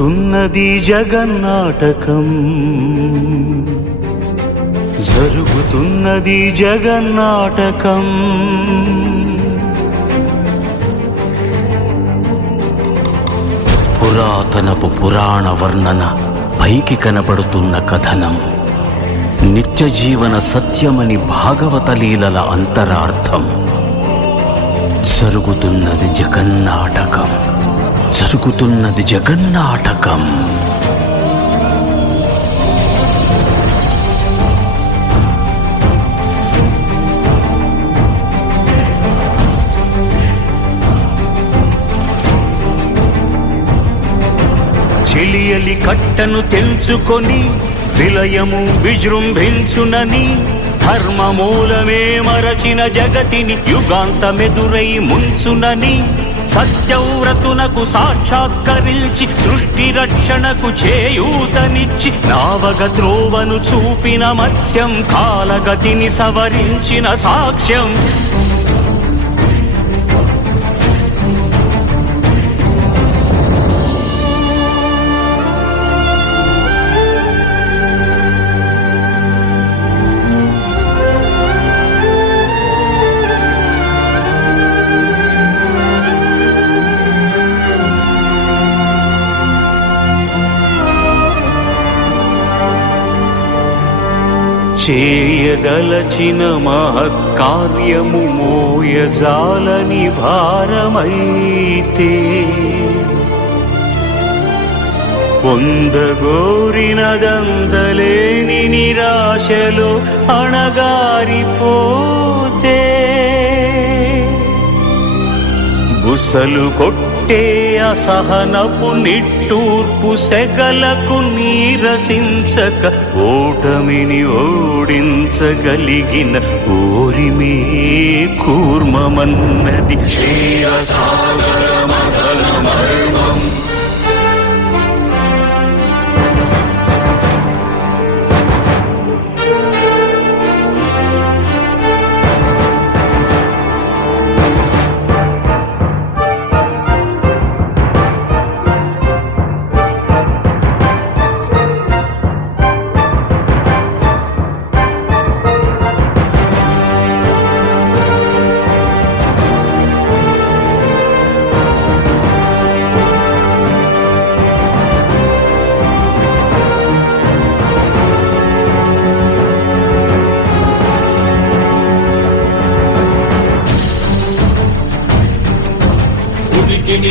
జరుగుతున్నది జగన్నాటకం, జరుగుతున్నది జగన్నాటకం. పురాతనపు పురాణ వర్ణన, పైకి కనబడుతున్న కథనం, నిత్య జీవన సత్యమని భాగవత లీలల అంతరార్థం. జరుగుతున్నది జగన్నాటకం, జరుగుతున్నది జగన్నాటకం. చెలియలి కట్టను తెంచుకొని విలయము విజృంభించునని, ధర్మమూలమే మరచిన జగతిని యుగాంతమెదురై ముంచునని, సత్యవ్రతునకు సాక్షాత్కరించి సృష్టి రక్షణకు చేయూతనిచ్చి, నావగ త్రోవను చూపిన మత్స్యం, కాలగతిని సవరించిన సాక్ష్యం. చేయదలచిన మహత్కార్యము మోయజాలని భారమైతే, పొందగోరినదందలేని నిరాశలో అణగారిపోతే, బుసలు కొట్టే అసహనపు నిట్టూర్పు సెగలకు నీరసించక, ఓటమిని ఓడించగలిగిన ఓరిమే కూర్మమన్నది క్షీరసాగరమథన మర్మం.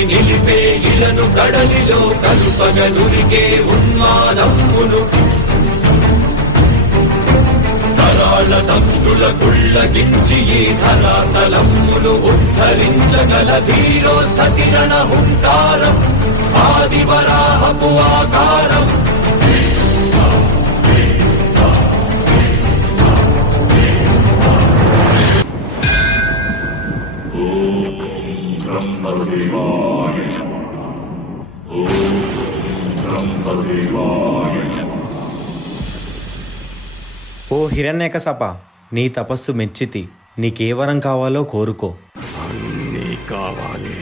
నిలిపే ఇలను కడలిలో కలుపగలురికే ఉన్మాదమ్మును, తరాల దంష్టుల గుళ్ళగించి ఈ ధరాతలమ్మును ఉద్ధరించగల ధీరోద్ధతిరణ హుంకారం, ఆదివరాహపు ఆకారం. ఓ హిరణ్యకశప, నీ తపస్సు మెచ్చితి. నీకే వరం కావాలో కోరుకో. అన్నీ కావాలి.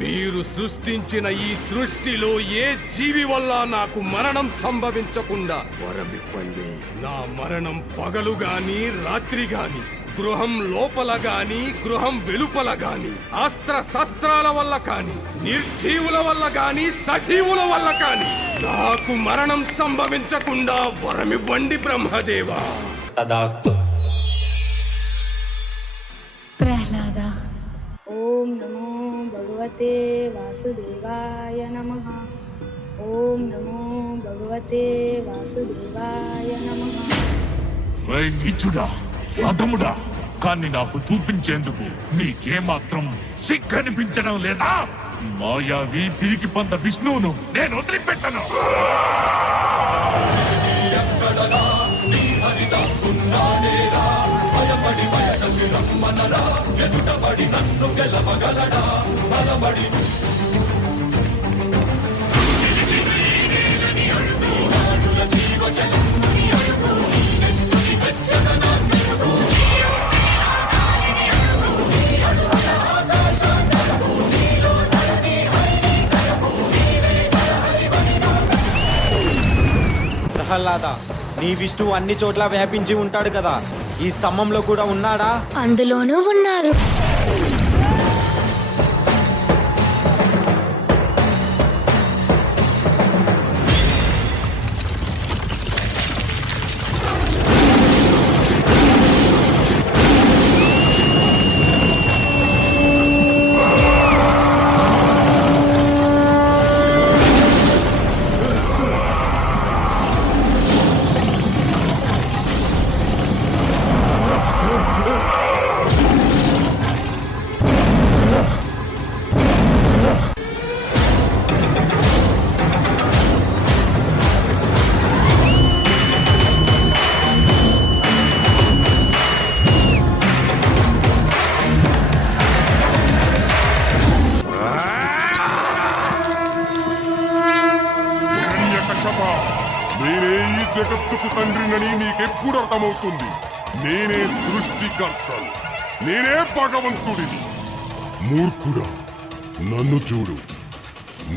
మీరు సృష్టించిన ఈ సృష్టిలో ఏ జీవి వల్ల నాకు మరణం సంభవించకుండా వరమివ్వండి. నా మరణం పగలు గాని రాత్రి గాని, గృహం లోపల గాని గృహం వెలుపల గాని, అస్త్ర శస్త్రాల వల్ల కాని, నిర్జీవుల వల్ల గాని సజీవుల వల్ల కాని నాకు మరణం సంభవించకుండా వరమివ్వండి బ్రహ్మదేవా. తదాస్తు. ప్రహ్లాద. ఓం నమో భగవతే వాసుదేవాయ నమః. ఓం నమో భగవతే వాసుదేవాయ నమః. నీచుడా, అధముడా, కానీ నాకు చూపించేందుకు నీకేమాత్రం సిగ్గనిపించడం లేదా? మాయావి తిరిగి పొంద విష్ణువును నేను వదిలిపెట్టను. భయపడి బయటకు రమ్మనరా, ఎదుటబడి నన్ను గెలవగలడా బలబడి. ప్రహ్లాద, నీ విష్ణువు అన్ని చోట్ల వ్యాపించి ఉంటాడు కదా, ఈ స్తంభంలో కూడా ఉన్నాడా? అందులోనూ ఉన్నారు. హిరణ్యకశప, నేనే ఈ జగత్తుకు తండ్రినని నీకెప్పుడు అర్థమవుతుంది? నేనే సృష్టికర్తను, నేనే భగవంతుడిని. మూర్ఖుడా, నన్ను చూడు.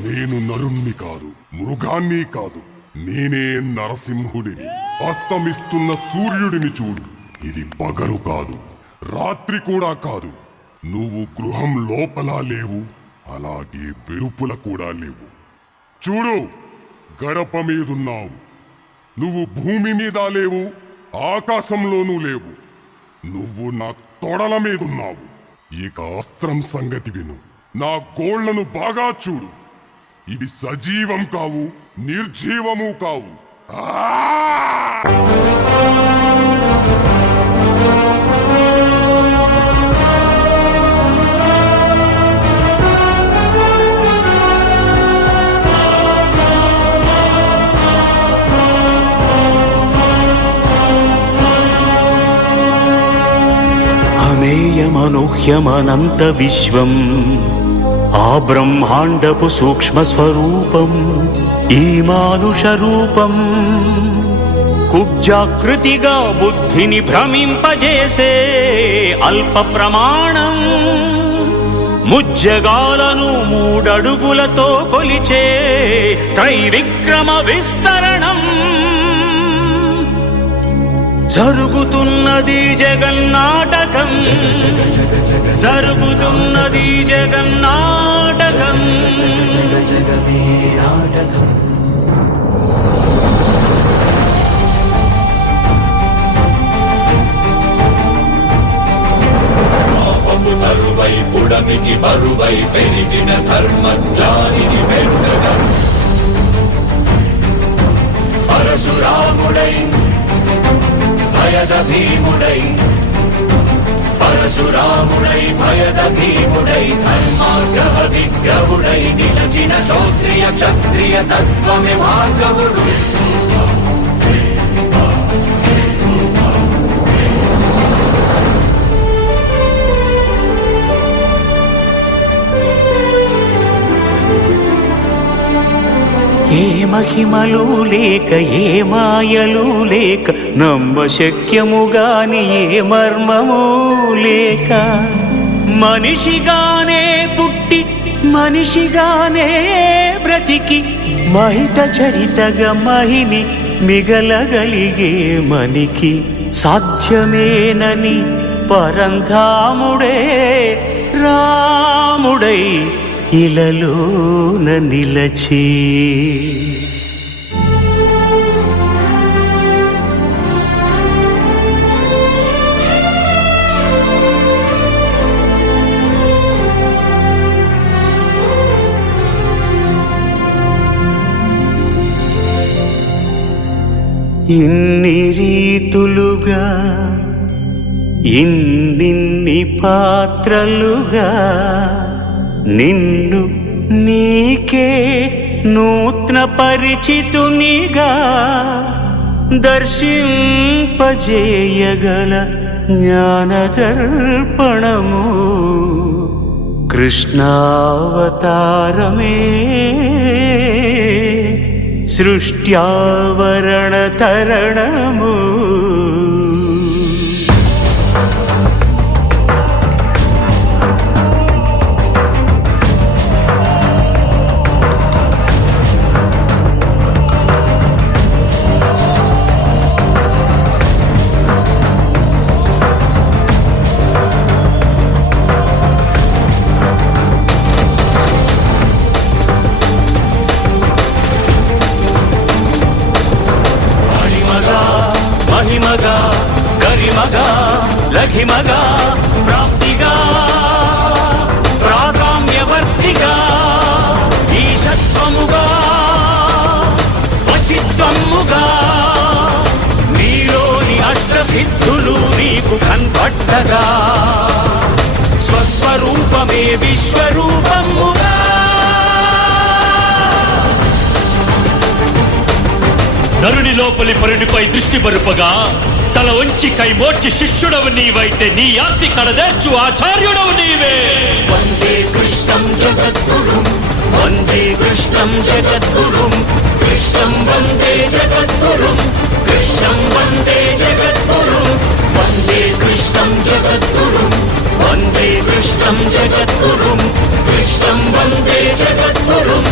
నేను నరుణ్ణి కాదు, మృగాన్ని కాదు, నేనే నరసింహుడిని. అస్తమిస్తున్న సూర్యుడిని చూడు. ఇది పగలు కాదు, రాత్రి కూడా కాదు. నువ్వు గృహం లోపల లేవు, అలాగే వెలుపుల కూడా లేవు. చూడు, గడప మీదున్నావు. నువ్వు భూమి మీద లేవు, ఆకాశంలోనూ లేవు. నువ్వు నా తొడల మీదున్నావు. ఇక అస్త్రం సంగతి విను. నా గోళ్లను బాగా చూడు. ఇవి సజీవం కావు, నిర్జీవము కావు. అమేయమనూహ్యమనంత విశ్వం, ఆ బ్రహ్మాండపు సూక్ష్మ స్వరూపం ఈ మానుష రూపం. కుబ్జాకృతిగా బుద్ధిని భ్రమింపజేసే అల్ప ప్రమాణం. ముజ్జగాలను మూడడుగులతో కొలిచే త్రైవిక్రమ విస్తరణం. జరుగుతున్నది జగన్నాటకం, జరుగుతున్నది జగన్నాటకం. పాపము తరువై పుడమికి బరువై పెరిగిన ధర్మజ్ఞానిని పెరుగగా పరశురాముడై భయద భీముడై, పరశురాముడై భయద భీముడై, ధర్మాగ్రహ విగ్రహుడై నిలచిన క్షౌత్రియ క్షత్రియ తత్వమే భార్గవుడు. ఏ మహిమలు లేక ఏ మాయలు లేక, నమ్మశక్యముగాని ఏ మర్మము లేక, మనిషిగానే పుట్టి మనిషిగానే బ్రతికి మహిత చరితగా మహిని మిగలగలిగే మనికి సాధ్యమేనని పరంధాముడే రాముడై ఇలలోన నిలచి. ఇన్ని రీతులుగా ఇన్నిన్ని పాత్రలుగా నిన్ను నీకే నూత్న పరిచితునిగా దర్శింపజేయగల జ్ఞానదర్పణము కృష్ణావతారమే. సృష్ట్యావరణ తరణము. మహిమగా ప్రాప్తిగా ప్రాగామ్యవర్తిగా ఈశత్వముగా వశిత్వముగా నీలోని అష్టసిద్ధులు నీకు కన్పట్టగా స్వస్వరూపమే విశ్వరూపముగా నరుని లోపలి పరునిపై దృష్టి బరుపగా తల వంచి కైమోర్చి శిష్యుడవు నీవైతే నీ ఆర్తి కడదేర్చు ఆచార్యుడవు నీవే. వందే కృష్ణం జగద్గురుం వందే కృష్ణం జగద్గురుం కృష్ణం వందే జగద్గురుం కృష్ణం వందే జగద్గురుం వందే కృష్ణం జగద్గురుం వందే కృష్ణం జగద్గురుం కృష్ణం వందే జగద్గురుం